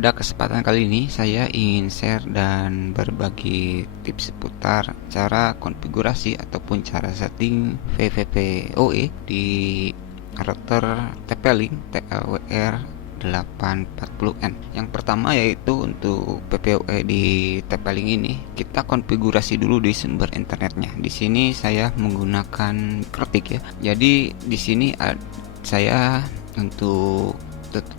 Pada kesempatan kali ini saya ingin share dan berbagi tips seputar cara konfigurasi ataupun cara setting VVPoE di router TP-Link TLWR 840N. Yang pertama yaitu untuk PPoE di TP-Link ini kita konfigurasi dulu di sumber internetnya. Di sini saya menggunakan Krotik ya. Jadi di sini saya untuk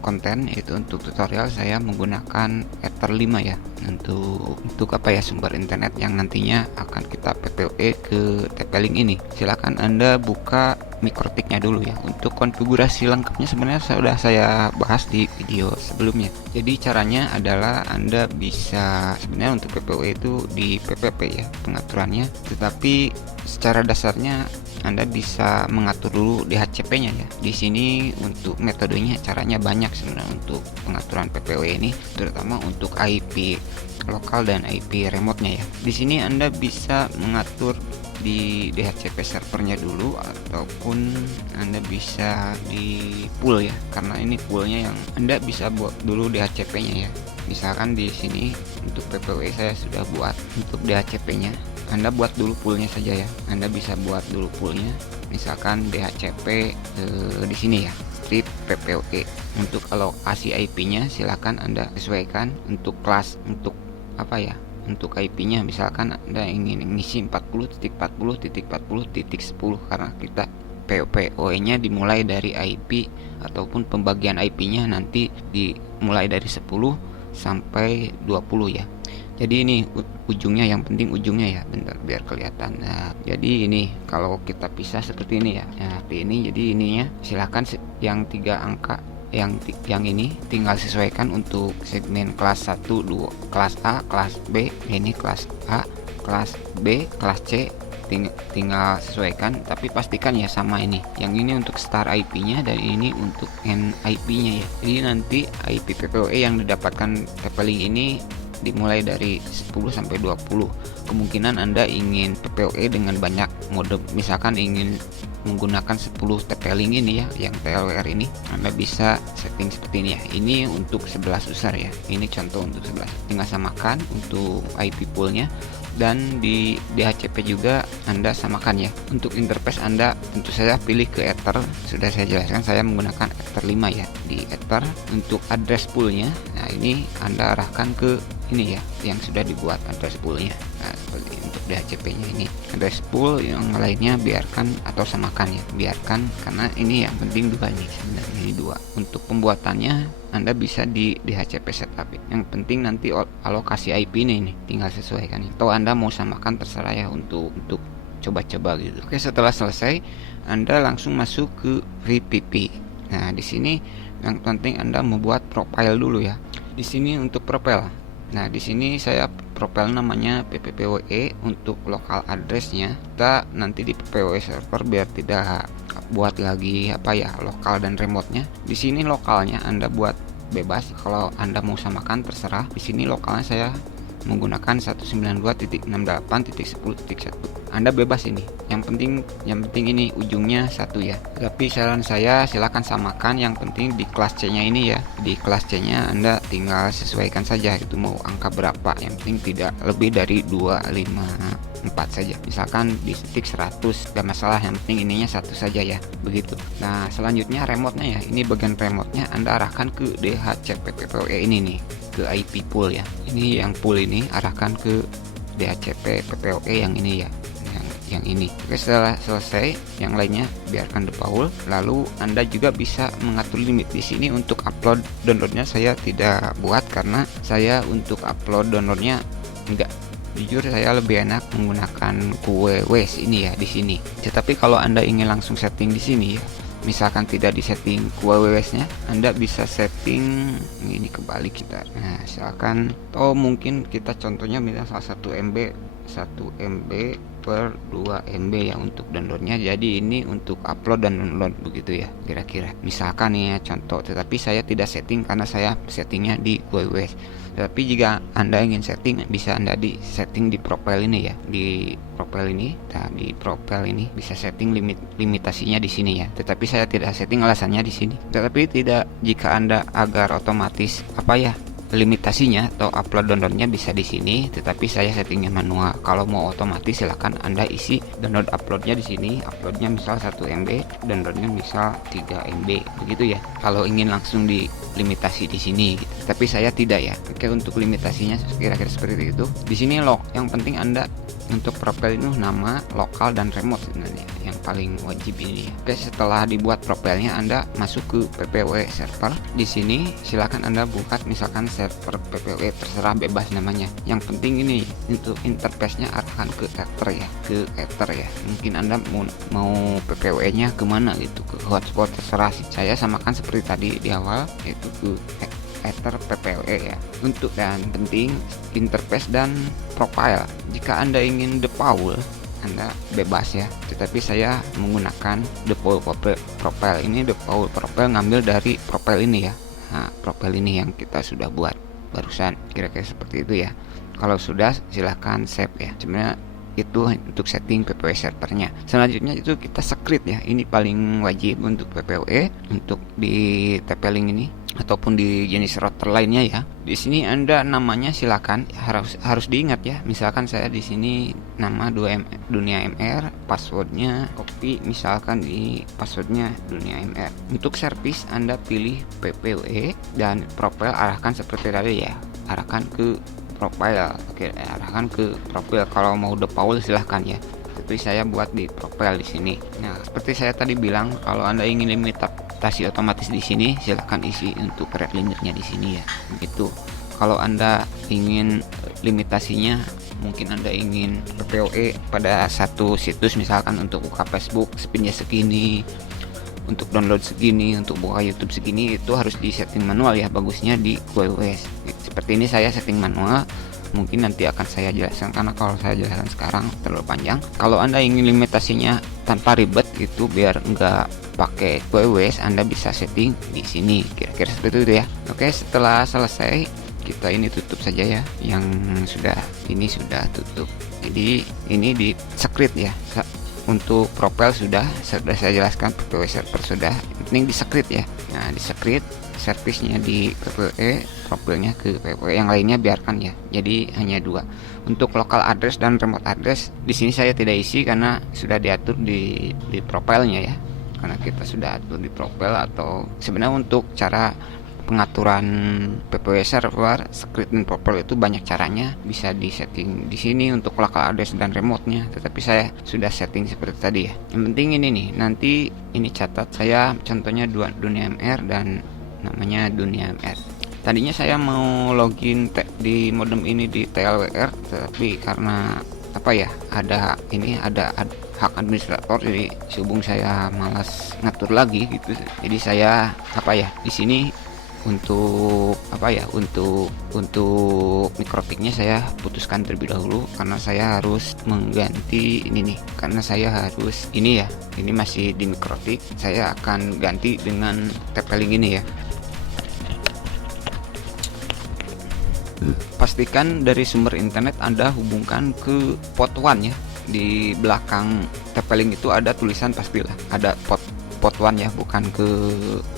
konten yaitu untuk tutorial saya menggunakan Ether 5 ya untuk apa ya, sumber internet yang nantinya akan kita PPoE ke TP-Link ini. Silakan Anda buka Mikrotiknya dulu ya. Untuk konfigurasi lengkapnya sebenarnya sudah saya bahas di video sebelumnya. Jadi caranya adalah Anda bisa sebenarnya untuk PPoE itu di PPP ya pengaturannya, tetapi secara dasarnya Anda bisa mengatur dulu DHCP-nya ya. Di sini untuk metodenya caranya banyak sebenarnya untuk pengaturan PPoE ini, terutama untuk IP lokal dan IP remote-nya ya. Di sini Anda bisa mengatur di DHCP servernya dulu ataupun Anda bisa di pool ya. Karena ini poolnya yang Anda bisa buat dulu DHCP-nya ya. Misalkan di sini untuk PPoE saya sudah buat untuk DHCP-nya. Anda buat dulu poolnya saja ya. Anda bisa buat dulu poolnya. Misalkan DHCP di sini ya, strip PPoE. Untuk alokasi IP-nya silakan Anda sesuaikan untuk kelas, untuk apa ya? Untuk IP-nya misalkan Anda ingin ngisi 40.40.40.10 karena kita PPoE-nya dimulai dari IP ataupun pembagian IP-nya nanti dimulai dari 10 sampai 20 ya. Jadi ini ujungnya, yang penting ujungnya ya, bentar biar kelihatan. Nah, jadi ini kalau kita pisah seperti ini ya. Nah, seperti ini. Jadi ininya silakan yang 3 angka yang ini tinggal sesuaikan untuk segmen kelas 1, 2, kelas A, kelas B, ini kelas A, kelas B, kelas C, tinggal sesuaikan, tapi pastikan ya sama ini. Yang ini untuk start IP-nya dan ini untuk end IP-nya ya. Jadi nanti IP PPoE yang didapatkan TP-Link ini dimulai dari 10 sampai 20. Kemungkinan Anda ingin PPoE dengan banyak mode, misalkan ingin menggunakan 10 TP-Link ini ya, yang TLWR ini, Anda bisa setting seperti ini ya. Ini untuk 11 user ya. Ini contoh untuk 11. Tinggal samakan untuk IP poolnya, dan di DHCP juga Anda samakan ya. Untuk interface Anda tentu saja pilih ke Ether, sudah saya jelaskan saya menggunakan Ether 5 ya. Di Ether untuk address poolnya, nah ini Anda arahkan ke ini ya, yang sudah dibuat address poolnya. Nah, seperti untuk DHCP-nya ini address pool, yang lainnya biarkan atau samakan ya, biarkan, karena ini yang penting dua nih sebenarnya, ini dua. Untuk pembuatannya Anda bisa di DHCP setup. Yang penting nanti alokasi IP ini tinggal sesuaikan. Atau Anda mau samakan terserah ya untuk coba-coba gitu. Oke, setelah selesai Anda langsung masuk ke VPP. Nah, di sini yang penting Anda membuat profile dulu ya. Di sini untuk profile. Nah, di sini saya profile namanya PPPoE. Untuk lokal addressnya kita nanti di PPoE server biar tidak buat lagi apa ya, lokal dan remote-nya. Di sini lokalnya Anda buat bebas, kalau Anda mau samakan terserah. Di sini lokalnya saya menggunakan 192.68.10.1. Anda bebas ini. Yang penting ini ujungnya 1 ya. Tapi saran saya silakan samakan, yang penting di kelas C-nya ini ya. Di kelas C-nya Anda tinggal sesuaikan saja itu mau angka berapa. Yang penting tidak lebih dari 254 saja. Misalkan di stick 100 gak masalah, yang penting ininya 1 saja ya. Begitu. Nah, selanjutnya remote-nya ya. Ini bagian remote-nya Anda arahkan ke DHCP PPoE ini nih, ke IP pool ya. Ini yang pool ini arahkan ke DHCP PPoE yang ini ya, yang ini. Oke, setelah selesai yang lainnya biarkan default. Lalu Anda juga bisa mengatur limit. Di sini untuk upload downloadnya saya tidak buat karena saya untuk upload downloadnya enggak, jujur saya lebih enak menggunakan QWS ini ya di sini. Tetapi kalau Anda ingin langsung setting di sini ya, misalkan tidak disetting QWS-nya, Anda bisa setting ini kebalik kita. Nah, misalkan mungkin kita contohnya misalnya 1 MB per 2 MB ya untuk downloadnya. Jadi ini untuk upload dan download begitu ya kira-kira. Misalkan ya contoh, tetapi saya tidak setting karena saya settingnya di QWS. Tapi jika Anda ingin setting, bisa Anda di setting di profile ini ya, di profile ini. Nah, di profile ini bisa setting limitasinya di sini ya. Tetapi saya tidak setting alasannya di sini. Tetapi tidak, jika Anda agar otomatis apa ya, limitasinya atau upload downloadnya bisa di sini, tetapi saya settingnya manual. Kalau mau otomatis silahkan Anda isi download uploadnya di sini. Uploadnya misal 1 MB, downloadnya misal 3 MB, begitu ya. Kalau ingin langsung dilimitasi di sini, gitu. Tapi saya tidak ya. Oke, untuk limitasinya kira-kira seperti itu. Di sini yang penting Anda untuk profil itu nama, lokal, dan remote sebenarnya yang paling wajib ini. Oke, setelah dibuat profilnya Anda masuk ke PPW server. Di sini silakan Anda buka misalkan server PPW, terserah bebas namanya. Yang penting ini untuk interface-nya arahkan ke Ether ya, Mungkin Anda mau PPW-nya kemana gitu, ke hotspot terserah sih. Saya samakan seperti tadi di awal, yaitu ke Ether PPW ya. Untuk dan penting interface dan profile. Jika Anda ingin default, Anda bebas ya, tetapi saya menggunakan default profile. Ini default profile ngambil dari profile ini ya. Nah, profile ini yang kita sudah buat barusan, kira-kira seperti itu ya. Kalau sudah silahkan save ya. Sebenarnya itu untuk setting PPW servernya. Selanjutnya itu kita script ya. Ini paling wajib untuk PPW, untuk di TP-Link ini ataupun di jenis router lainnya ya. Di sini Anda namanya silakan harus diingat ya. Misalkan saya di sini nama dunia MR, passwordnya copy misalkan di passwordnya dunia MR. Untuk service Anda pilih PPW dan profile arahkan seperti tadi ya. Arahkan ke profile. Oke, arahkan ke profil. Kalau mau default silahkan ya. Tapi saya buat di profile di sini. Nah, seperti saya tadi bilang, kalau Anda ingin limitasi otomatis di sini, silahkan isi untuk red limitnya di sini ya. Begitu. Kalau Anda ingin limitasinya, mungkin Anda ingin PPOE pada satu situs, misalkan untuk buka Facebook speednya segini, untuk download segini, untuk buka YouTube segini, itu harus di setting manual ya. Bagusnya di QoS. Seperti ini saya setting manual. Mungkin nanti akan saya jelaskan, karena kalau saya jelaskan sekarang terlalu panjang. Kalau Anda ingin limitasinya tanpa ribet itu biar nggak pakai QoS, Anda bisa setting di sini. Kira-kira seperti itu ya. Oke, setelah selesai kita ini tutup saja ya. Yang ini sudah tutup. Jadi ini di script ya. Untuk profile sudah saya jelaskan, PPW server sudah. Yang penting di script ya. Nah, di script service-nya di PPW, profilnya ke PPW, yang lainnya biarkan ya. Jadi hanya 2. Untuk local address dan remote address di sini saya tidak isi karena sudah diatur di profilnya ya. Karena kita sudah atur di profile, atau sebenarnya untuk cara pengaturan PPW server, script dan profile itu banyak caranya, bisa di setting di sini untuk local address dan remote-nya, tetapi saya sudah setting seperti tadi ya. Yang penting ini nih, nanti ini catat saya contohnya dunia MR dan namanya dunia MR. Tadinya saya mau login di modem ini di TLWR, tapi karena ada hak administrator, jadi sehubung saya malas ngatur lagi gitu, jadi saya di sini untuk untuk mikrotiknya saya putuskan terlebih dahulu, karena saya harus mengganti ini nih, karena saya harus ini masih di mikrotik, saya akan ganti dengan TP-Link ini ya. Pastikan dari sumber internet Anda hubungkan ke port 1 ya. Di belakang TP-Link itu ada tulisan, pastilah ada port 1 ya, bukan ke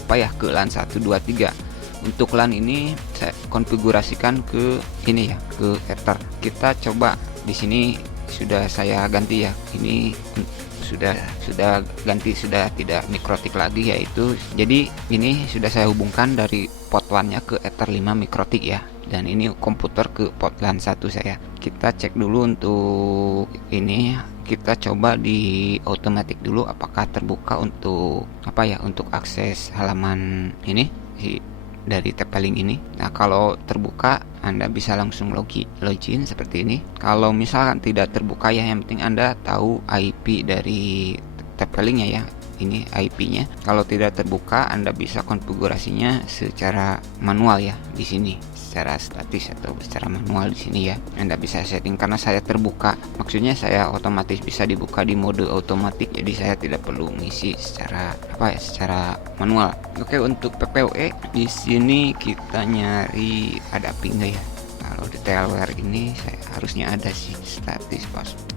ke LAN 1 2 3. Untuk LAN ini saya konfigurasikan ke ini ya, ke Ether. Kita coba di sini sudah saya ganti ya. Ini sudah ganti, sudah tidak mikrotik lagi yaitu. Jadi ini sudah saya hubungkan dari port 1-nya ke Ether 5 mikrotik ya. Dan ini komputer ke port LAN 1 saya. Kita cek dulu untuk ini, kita coba di automatic dulu apakah terbuka untuk untuk akses halaman ini dari TP-Link ini. Nah, kalau terbuka Anda bisa langsung login seperti ini. Kalau misalkan tidak terbuka ya, yang penting Anda tahu IP dari TP-Link-nya ya. Ini IP-nya. Kalau tidak terbuka, Anda bisa konfigurasinya secara manual ya di sini, secara statis atau secara manual di sini ya. Anda bisa setting, karena saya terbuka. Maksudnya saya otomatis bisa dibuka di mode otomatis, jadi saya tidak perlu mengisi secara secara manual. Oke, untuk PPOE di sini kita nyari ada ping ya. Kalau di TLWR ini saya harusnya ada sih status password.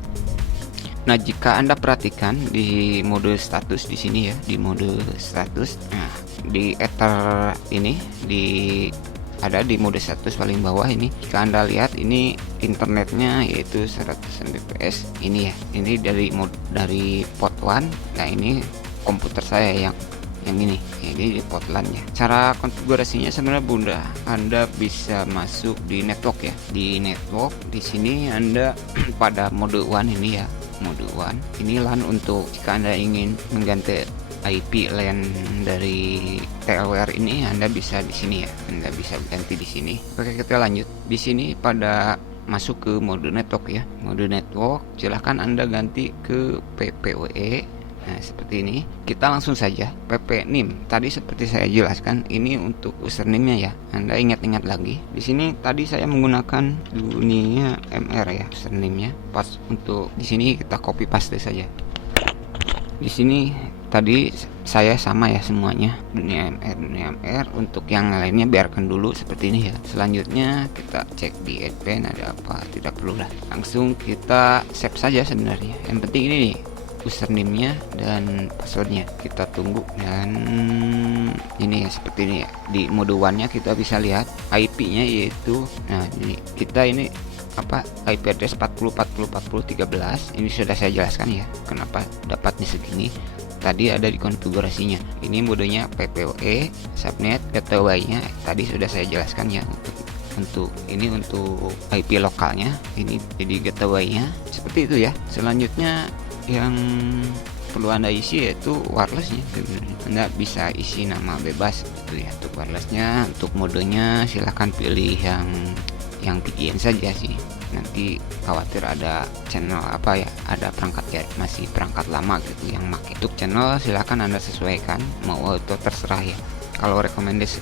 Nah, jika Anda perhatikan di mode status di sini ya, di mode status, nah di Ether ini di ada di mode status paling bawah ini. Jika Anda lihat ini internetnya yaitu 100 Mbps ini ya. Ini dari port 1. Nah, ini komputer saya yang ini di port LAN-nya. Cara konfigurasinya sebenarnya mudah. Anda bisa masuk di network ya. Di network di sini Anda pada mode 1 ini ya. Mode 1 ini LAN untuk jika Anda ingin mengganti IP LAN dari TLWR ini, Anda bisa di sini ya. Anda bisa ganti di sini. Oke, kita lanjut. Di sini pada masuk ke mode network ya. Mode network, silahkan Anda ganti ke PPWE. Nah, seperti ini. Kita langsung saja ppnim. Tadi seperti saya jelaskan, ini untuk username-nya ya. Anda ingat-ingat lagi. Di sini tadi saya menggunakan dunia MR ya, username-nya. Pas untuk di sini kita copy paste saja. Di sini tadi saya sama ya semuanya, dunia MR. Untuk yang lainnya biarkan dulu seperti ini ya. Selanjutnya kita cek di admin ada apa, tidak perlu lah. Langsung kita save saja sebenarnya. Yang penting ini nih, username-nya dan passwordnya. Kita tunggu dan ini ya, seperti ini ya. Di mode 1-nya kita bisa lihat IP-nya yaitu, nah ini kita ini apa, IP address 40404013. Ini sudah saya jelaskan ya kenapa dapatnya segini. Tadi ada di konfigurasinya. Ini modenya PPWE, subnet, gateway-nya tadi sudah saya jelaskan ya. Untuk ini untuk IP lokalnya, ini jadi gateway-nya seperti itu ya. Selanjutnya yang perlu Anda isi yaitu wirelessnya. Anda bisa isi nama bebas gitu ya untuk wirelessnya. Untuk modenya silahkan pilih yang VPN saja sih. Nanti khawatir ada channel apa ya, ada perangkat ya, masih perangkat lama gitu yang make. Untuk channel silahkan Anda sesuaikan, mau auto terserah ya. Kalau rekomendasi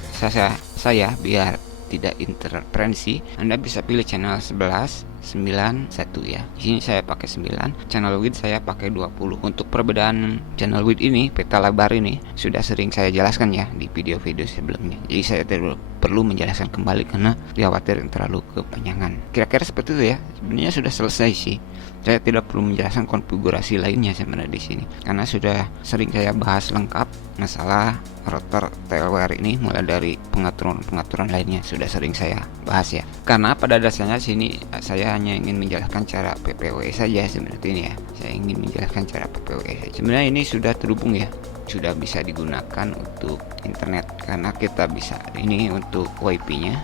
saya biar tidak interferensi, Anda bisa pilih channel 11 91 ya. Di sini saya pakai 9, channel width saya pakai 20. Untuk perbedaan channel width ini, peta lebar ini sudah sering saya jelaskan ya di video-video sebelumnya. Jadi saya tidak perlu menjelaskan kembali karena dikhawatir terlalu kepanjangan. Kira-kira seperti itu ya. Sebenarnya sudah selesai sih. Saya tidak perlu menjelaskan konfigurasi lainnya sebenarnya di sini karena sudah sering saya bahas lengkap masalah router TLWR ini, mulai dari pengaturan lainnya sudah sering saya bahas ya. Karena pada dasarnya sini saya hanya ingin menjelaskan cara PPWE saja sebenarnya ini ya. Saya ingin menjelaskan cara PPWE. Sebenarnya ini sudah terhubung ya, sudah bisa digunakan untuk internet karena kita bisa ini untuk WiFi-nya,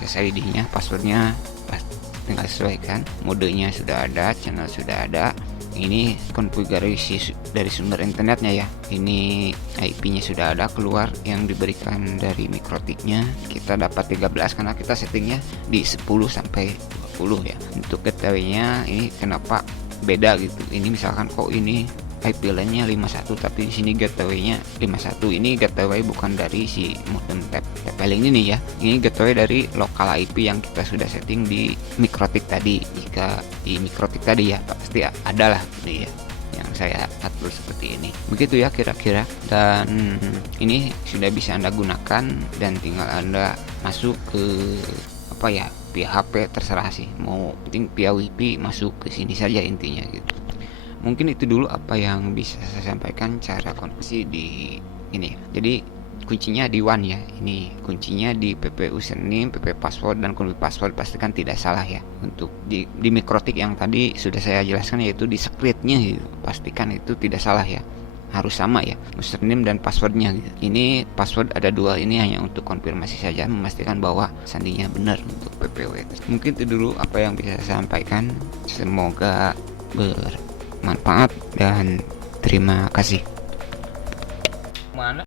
SSID-nya, passwordnya tinggal sesuaikan. Modenya sudah ada, channel sudah ada. Ini konfigurasi dari sumber internetnya ya. Ini IP-nya sudah ada keluar yang diberikan dari Mikrotiknya. Kita dapat 13 karena kita settingnya di 10 sampai 20 ya. Untuk gateway-nya ini kenapa beda gitu. Ini misalkan kok ini IP LAN-nya 51 tapi di sini gateway-nya 51. Ini gateway bukan dari si modem TP-Link ini ya. Ini gateway dari lokal IP yang kita sudah setting di Mikrotik tadi. Jika di Mikrotik tadi ya pasti ada lah gitu ya yang saya atur seperti ini. Begitu ya kira-kira. Dan ini sudah bisa Anda gunakan dan tinggal Anda masuk ke apa ya, via HP terserah sih. Mau penting via WiFi masuk ke sini saja intinya gitu. Mungkin itu dulu apa yang bisa saya sampaikan cara konversi di ini. Jadi kuncinya di one ya. Ini kuncinya di PP username, PP password dan kunci password pastikan tidak salah ya. Untuk di Mikrotik yang tadi sudah saya jelaskan yaitu di scriptnya gitu. Pastikan itu tidak salah ya. Harus sama ya username dan passwordnya gitu. Ini password ada 2, ini hanya untuk konfirmasi saja, memastikan bahwa sandinya benar untuk PPW. Mungkin itu dulu apa yang bisa saya sampaikan. Semoga bermanfaat dan terima kasih. Mana